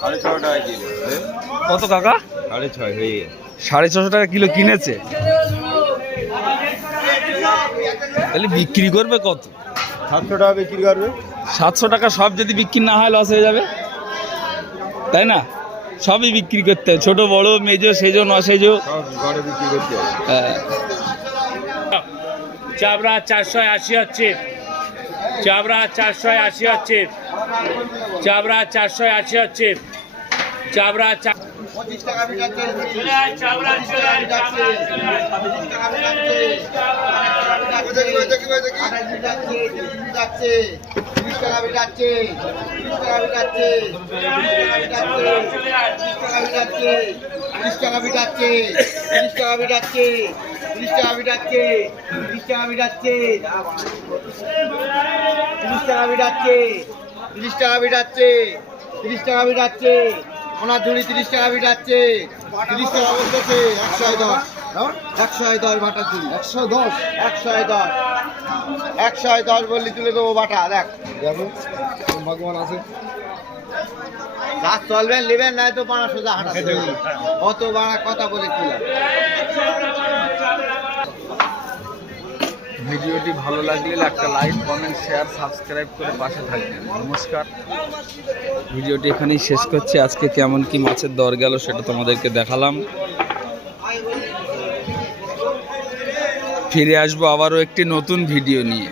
650 টাকা কিলো। কত কাকা? 650 হয়ে গেছে। 650 টাকা কিলো কিনেছে, তাহলে বিক্রি করবে কত? 700 টাকা বিক্রি করবে। 700 টাকা সব যদি বিক্রি না হয় লস হয়ে যাবে, তাই না? সবই বিক্রি করতে হয়, ছোট বড় মেজো সেজো নসেজো। সব ঘরে বিক্রি করতে হবে। চাবড়া 480 হচ্ছে, চাবড়া 480 হচ্ছে, চাবড়া 480 হচ্ছে, চাবড়া 25 টাকা বিটাচ্ছে। চাবড়া চলে আয়, চাবড়া চলে আয়। 25 টাকা বিটাচ্ছে। দেখি ভাই দেখি। 28 বিটাচ্ছে, 30 বিটাচ্ছে, 30 টাকা বিটাচ্ছে, 30 টাকা বিটাচ্ছে, 30 টাকা বিটাচ্ছে, 30 টাকা বিটাচ্ছে, 30 টাকা বিটাচ্ছে, 30 টাকা বিটাচ্ছে, 30 টাকা বিটাচ্ছে, 30 টাকা বিটাচ্ছে, 30 টাকা বিটাচ্ছে, ওনার ঝুড়ি 30 টাকা বিটাচ্ছে, 30 টাকা বলতেছে। 110, 110 বাটার ঝুড়ি, 110, 110, 110 বললি তুলে দেবো বাটা। দেখ ভগবান আছে। রাত চলবেন নেবেন নাই তো 500 সোজা হাঁটাতে অত বাড়া কথা বলে কি লাভ? ভিডিওটি ভালো লাগলে একটা লাইক, কমেন্ট, শেয়ার, সাবস্ক্রাইব করে পাশে থাকবেন। নমস্কার। ভিডিওটি এখানেই শেষ করছি। আজকে কেমন কি মাছের দর গেল সেটা তোমাদেরকে দেখালাম। ফিরে আসবো আবারও একটি নতুন ভিডিও নিয়ে।